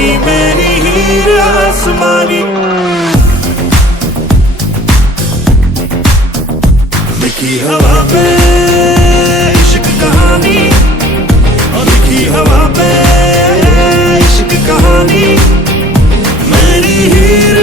आसमानी मेरी हीर आसमानी। लिखी हवा पे इश्क कहानी, और लिखी हवा पे इश्क कहानी, मेरी हीर